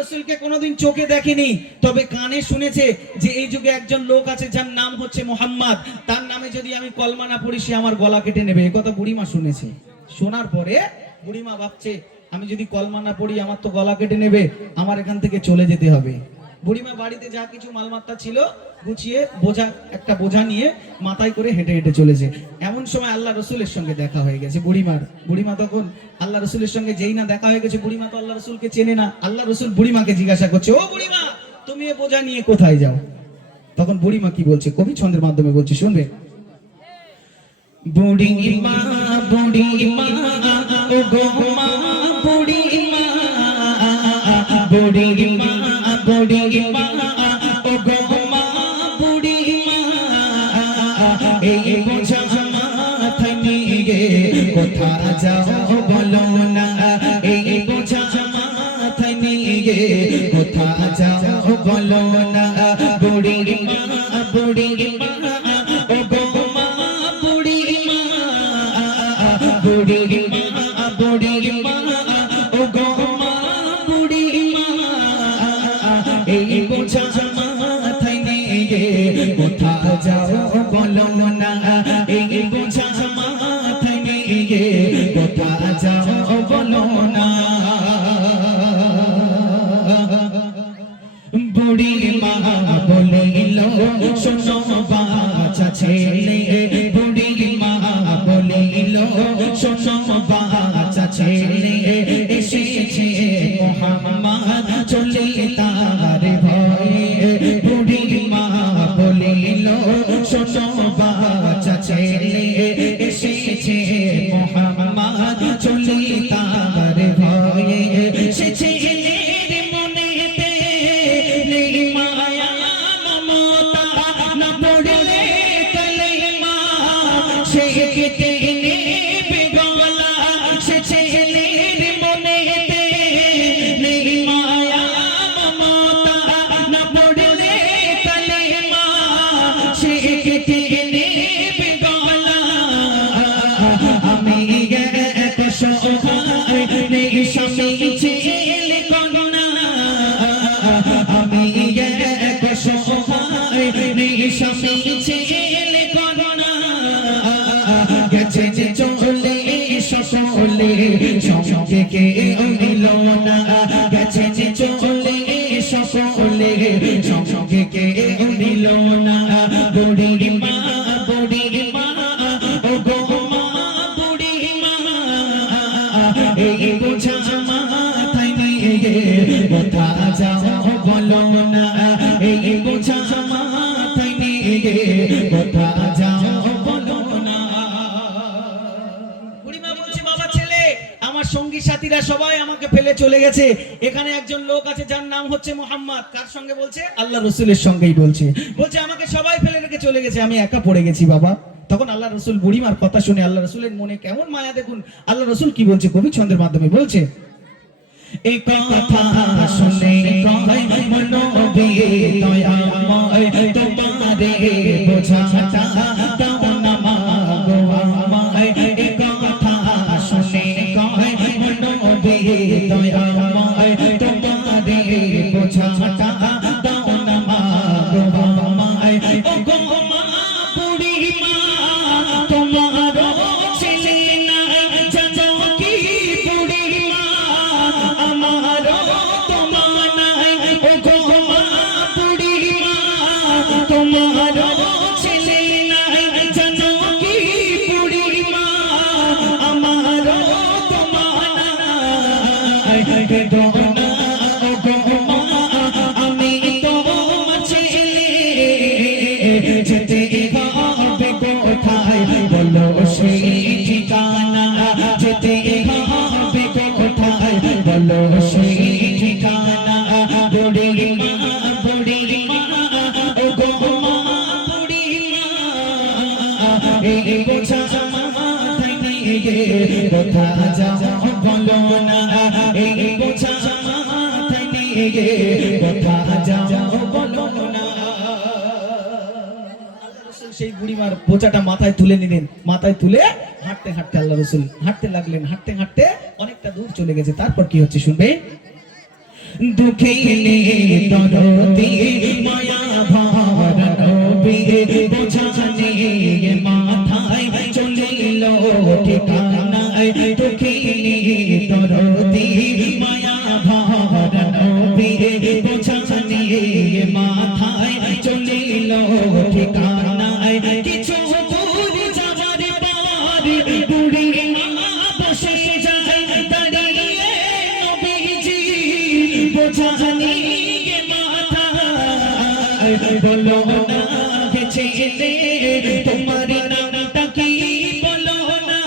রসুলকে কোনোদিন চোখে দেখেনি, তবে কানে শুনেছে যে এই যুগে একজন লোক আছে যার নাম হচ্ছে মোহাম্মদ, তার নামে যদি আমি কলমা না পড়ি সে আমার গলা কেটে নেবে। এই কথা বুড়িমা শুনেছে। শোনার পরে বুড়িমা ভাবছে আমি যদি কলমা না পড়ি আমার তো গলা কেটে নেবে, আমার এখান থেকে চলে যেতে হবে। বুড়িমা বাড়িতে যা কিছু মালমাত্তা ছিল গুছিয়ে একটা বোঝা নিয়ে মাথায় করে হেঁটে হেঁটে চলেছে। এমন সময় আল্লাহ রসুলের সঙ্গে দেখা হয়ে গেছে বুড়িমা তখন আল্লাহ রসুলের সঙ্গে যেই না দেখা হয়ে গেছে, বুড়িমা তো আল্লাহ রসুলকে চেনে না। আল্লাহ রসুল বুড়িমাকে জিজ্ঞাসা করছে, ও বুড়িমা তুমি এ বোঝা নিয়ে কোথায় যাও? তখন বুড়িমা কি বলছে, কবি ছন্দের মাধ্যমে বলছে, শুনবে। বুড়িমা বুড়িমা ও গো মা বুড়িমা, বুড়িমা বুড়িমা ও গো মা বুড়িমা, এই বোঝা মাথায় নিয়ে কোথা যাও বলো না, এই বোঝা মাথায় নিয়ে কোথা যাও বলো না। বুড়িমা বুড়িমা ও গো মা বুড়িমা, বুড়িমা বুড়িমা ও গো মা বুড়িমা, এই বোঝা মাথায় নিয়ে কোথা যাও বলো না, এই বোঝা মাথায় নিয়ে কোথা যাও বলো না। বুড়িমা বলিল শোনো বাছা ছেলে, বুড়িমা বলিল শোনো বাছা ছেলে, এসেছে মোহাম্মদ চলে তার ভয়ে। বুড়িমা বলিল শোনো বাছা ছেলে, এসেছে মোহাম্মদ চলে তার ভয়ে। সে ছেলের মনেতে নেই মায়া মমতা, না পড়লে কালেমা সে কেটে নেবে গলা। সে ছেলের মনেতে নেই মায়া মমতা, না পড়লে কালেমা সে কেটে নেবে গলা। আমি এক সহায় নেই স্বামী ছেলে কন্যা, আমি এক সহায় নেই স্বামী ছেলে কন্যা, গেছে যে চলে সকলে সঙ্গে কেউ নিল না, গেছে যে চলে সকলে সঙ্গে কেউ নিল না। বুড়িমা বুড়িমা ও গো মা বুড়িমা, এই বোঝা মাথায় নিয়ে কোথা যাও বলো না, এই বোঝা মাথায় নিয়ে কোথা যাও বলো না। বুড়িমা বলছে, বাবা ছেলে আমার সঙ্গী সাথীরা সবাই আমাকে ফেলে চলে গেছে, এখানে একজন লোক আছে যার নাম হচ্ছে মোহাম্মদ। কার সঙ্গে বলছে? আল্লাহ রসুলের সঙ্গেই বলছে। বলছে আমাকে সবাই ফেলে রেখে চলে গেছে, আমি একা পড়ে গেছি বাবা। তখন আল্লাহ রসুল বুড়িমার কথা শুনে আল্লাহ রসুলের মনে কেমন মায়া দেখুন। আল্লাহ রসুল কি বলছে কবি ছন্দের মাধ্যমে বলছে, এই কথা শুনে কয় মনোবি দয়াময়, তোমারে বোঝাটা দাও না মা গো আমায়। এই কথা শুনে কয় মনোবি দয়াময়, তোমারে বোঝাটা দাও না মা গো আমায়। ও গো মা বুড়িমা তোমার ছেলে না জানো কি বুড়িমা, আমার তোমার নাই। ও গো মা বুড়িমা তোমার ছেলে নাই জানো কি বুড়িমা, আমার তোমার নাই। কেঁদো না ও গো মা আমি তোমার ছেলে, যেতে হবে কোথায় বলো সেই ঠিকানা, যেতে হবে কোথায় বলো সেই ঠিকানা। বুড়িমা বুড়িমা ও গো মা বুড়িমা, এই বোঝা মাথায় নিয়ে কোথা যাও বলো না, এই বোঝা মাথায় নিয়ে কোথা যাও বলো না। সেই বুড়িমার বোঝাটা মাথায় তুলে নিলেন, মাথায় তুলে হাঁটতে হাঁটতে আল্লাহ রসুল হাঁটতে লাগলেন। হাঁটতে হাঁটতে অনেকটা দূর চলে গেছে। তারপর কি হচ্ছে শুনবে। দুঃখিনী দরদি মায়া ভরা নবী বোঝা নিয়ে মাথায় চলিল ঠিকানায় দুঃখিনী দরদি মায়া ভরা নবী বোঝা নিয়ে মাথায় চলিল ঠিকানায় কিছু দূর যাবার পর বুড়ি মা বসে যায় দাঁড়িয়ে নবীজি বোঝা নিয়ে মাথায় বলো না হে ছেলে তোমার নামটা কি বলো না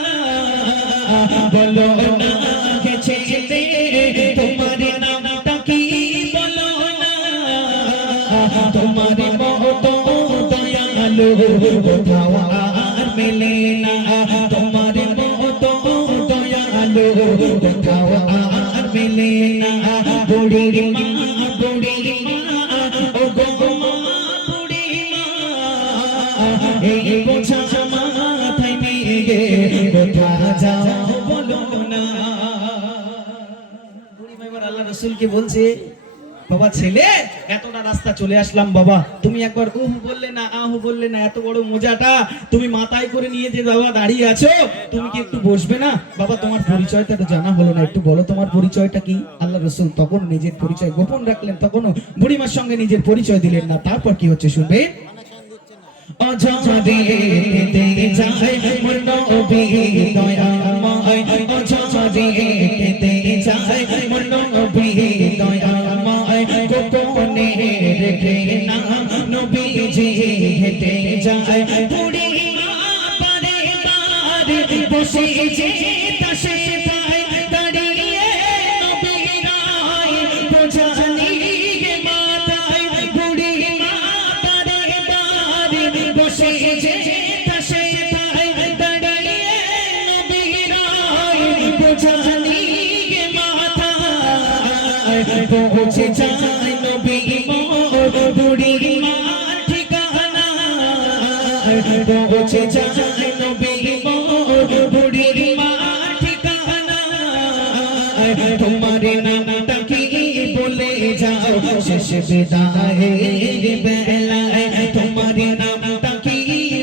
বলো না হে ছেলে তোমার নামটা কি বলো না তোমার মতো দয়ালু কোথাও আর মেলে না তোমার মতো দয়ালু কোথাও আর মেলে না বুড়ি মা ও গো মা বুড়ি মা এই বোঝা মাথায় নিয়ে কোথা যাও বলো না বুড়ি মা এবার আল্লাহ রাসূলকে বলছে বাবা ছেলে এতটা রাস্তা চলে আসলাম বাবা তুমি একবার উহু বললে না আহু বললে না এত বড় মোজাটা তুমি মাথায় করে নিয়ে যে বাবা দাঁড়িয়ে আছো তুমি কি একটু বসবে না বাবা তোমার পরিচয়টা তো জানা হলো না একটু বলো তোমার পরিচয়টা কি আল্লাহ রাসূল তখন নিজের পরিচয় গোপন রাখলেন তখনও বুড়িমার সঙ্গে নিজের পরিচয় দিলেন না তারপর কি হচ্ছে শুনবে অঝরে কেটে যায় মোর নবী দয়াময় অঝরে কেটে যায় মোর নবী দয়াময় গোপনে রেখে না নবীজি হেঁটে যায় বুড়ি মা বারে বারে বসে যে তাসে পায় দাঁড়িয়ে নবী রায় বোঝা নিয়ে মাথায় বুড়ি মা বারে বারে বসে যে তাসে পায় দাঁড়িয়ে নবী রায় বোঝা নিয়ে মাথায় পৌঁছে যায় নবী মোর বুড়ি মা ঠিকানা পৌঁছে যায় নবী মোর বুড়ি মা ঠিকানা তোমার নামটা কি বলে যাও শেষ বিদায়ের বেলায় তোমার নামটা কি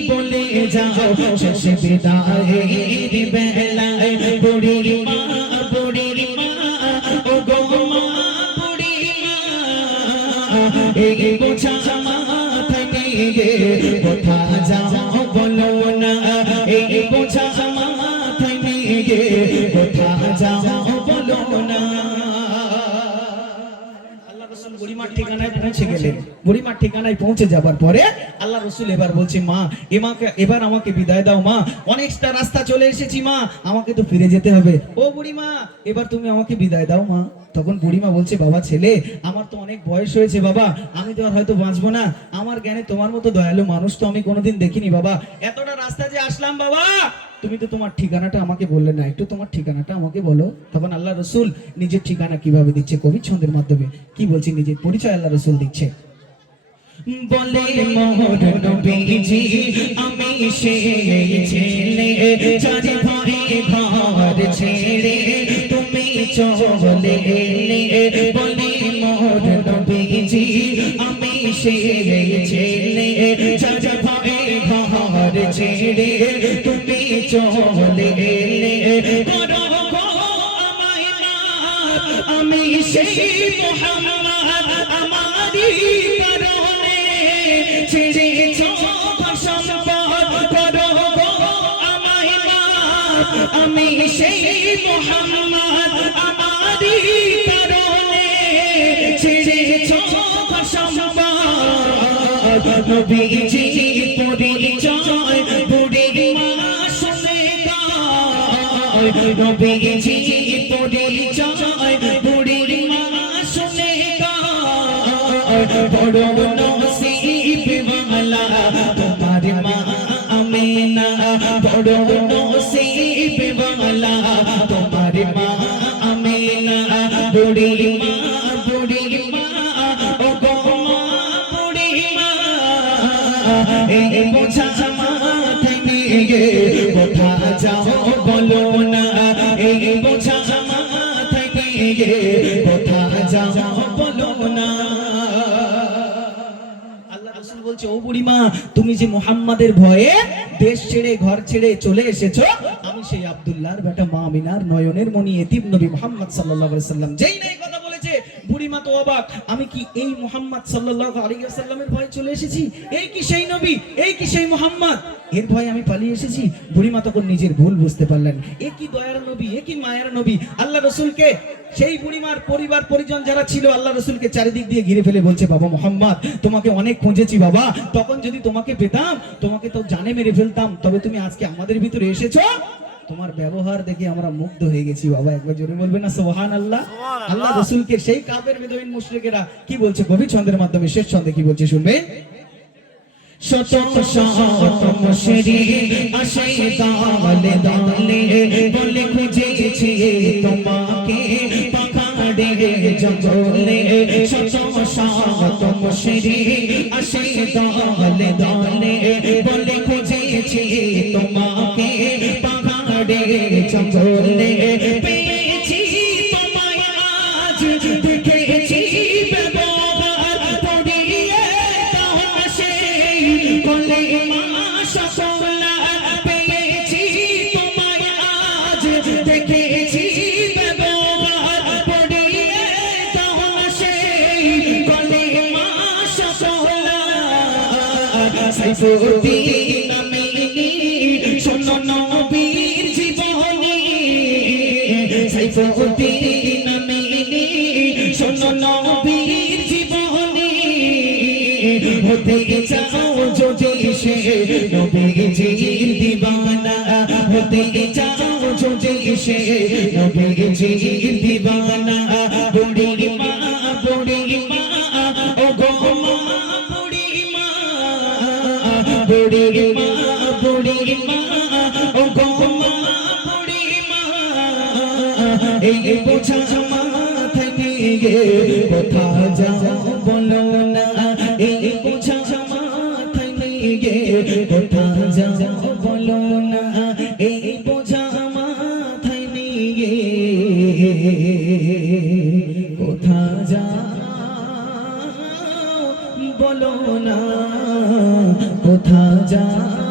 বলে যাও শেষ বিদায়ের বেলায় বুড়ি মা ও গো মা বুড়ি মা এই বোঝা মাথায় নিয়ে কোথা যাও বলো না এই বোঝা মাথায় নিয়ে কোথা যাও বলো না আল্লাহ রাসূল বুড়িমার ঠিকানায় পৌঁছে গেলেন বুড়িমার ঠিকানায় পৌঁছে যাবার পরে আল্লাহ রাসূল এবার বলছে মা এবার আমাকে বিদায় দাও মা অনেকটা রাস্তা চলে এসেছি মা আমাকে তো ফিরে যেতে হবে ও বুড়িমা এবার তুমি আমাকে বিদায় দাও মা তখন বুড়িমা বলছে বাবা ছেলে আমার তো অনেক বয়স হয়েছে বাবা আমি তো আর হয়তো বাঁচবো না আমার জ্ঞানে তোমার মতো দয়ালু মানুষ তো আমি কোনোদিন দেখিনি বাবা এতটা রাস্তা যে আসলাম বাবা তুমি তো তোমার ঠিকানাটা আমাকে বললে না একটু তোমার ঠিকানাটা আমাকে বলো তখন আল্লাহ রাসূল নিজের ঠিকানা কিভাবে দিচ্ছে কবি ছন্দের মাধ্যমে কি বলছে নিজের পরিচয় আল্লাহ রাসূল দিচ্ছে বলে মোর নবীজি আমি সেই ছেলে যার ভয়ে ঘর ছেড়ে তুমি চলে এলে বলে মোর নবীজি আমি সেই ছেলে যার ভয়ে ঘর ছেড়ে তুমি চলে এলে করো গো আমায় মাফ আমি সেই মুহাম্মদ আমারি কারণে ছেড়েছো সম্পদ করো গো আমায় মাফ আমি সেই মুহাম্মদ আমারি কারণে ছেড়েছো সম্পদ নবীজি পরিচয় বুড়ি মা শুনে গায় নবীজি পরিচয় বুড়ি মা শুনে গায় বড় নসিব ওয়ালা তোমার মা আমিনা বড় নসিব ওয়ালা তোমার মা আমিনা বুড়ি মা ও গো মা বুড়ি মা এই বোঝা মাথায় নিয়ে কোথা যাও বলো না এই বোঝা মাথায় নিয়ে কোথা যাও বলো না। আল্লাহ রাসূল বলছে, ও বুড়িমা, তুমি যে মুহাম্মাদের ভয়ে দেশ ছেড়ে ঘর ছেড়ে চলে এসেছো, আমি সেই আব্দুল্লাহর বেটা মা আমিনার নয়নের মণি এতিম নবী মুহাম্মদ সাল্লাল্লাহু আলাইহি ওয়াসাল্লাম। যেই না এই কথা বলেছে, বুড়িমা তো অবাক, আমি কি এই মুহাম্মদ সাল্লাল্লাহু আলাইহি ওয়াসাল্লামের ভয়ে চলে এসেছি? এই কি সেই নবী, এই কি সেই মুহাম্মদ, এর ভয়ে আমি পালিয়ে এসেছি? বুড়িমা তখন নিজের ভুল বুঝতে পারলেন। এ কি দয়ার নবী, এ কি মায়ের নবী। আল্লাহ রাসূলকে, সেই বুড়িমার পরিবার পরিজন যারা ছিল, আল্লাহ রাসূলকে চারিদিক দিয়ে ঘিরে ফেলে বলছে, বাবা মুহাম্মদ, তোমাকে অনেক খুঁজেছি বাবা, তখন যদি তোমাকে পেতাম তোমাকে তো জানে মেরে ফেলতাম, তবে তুমি আজকে আমাদের ভিতরে এসেছো, তোমার ব্যবহার দেখে আমরা মুগ্ধ হয়ে গেছি বাবা। একবার জোরে বলবেন না সুবহানাল্লাহ। আল্লাহ রাসূলকে সেই কাফের বেদুইন মুশরিকেরা কি বলছে কবি ছন্দের মাধ্যমে, শেষ ছন্দে কি বলছে শুনবে। শত শত মুশরিক আসে দালে দালে, বলে খুঁজেছি তোমাকে পাখাড়ে জঙ্গলে। শত শত মুশরিক আসে দালে দালে, বলে খুঁজেছি তোমাকে পাখাড়ে জঙ্গলে। পেয়েছি তোমায় আজ, দেখেছি ব্যবহার পড়িয়ে তাহলে কলেমা সফলা। পেয়েছি তোমায় আজ, দেখেছি ব্যবহার পড়িয়ে তাহলে কলেমা সফলা। সাইফুদ্দিন আমিনী শোনো নবীর জীবনী, সাইফুদ্দিন আমিনী শোনো নবীর জীবনী। হতে চাও যদি সে নবীজির দিওয়ানা, হতে চাও যদি সে নবীজির দিওয়ানা। বুড়িমা বুড়িমা ও গো মা বুড়িমা, বুড়িমা বুড়িমা ও গো মা বুড়িমা। এই বোঝা মাথায় নিয়ে কোথা যাও বলো না, এই বোঝা মাথায় নিয়ে কোথা যাও বলো না, এই বোঝা মাথায় নিয়ে কোথা যাও বলো না, কোথা যাও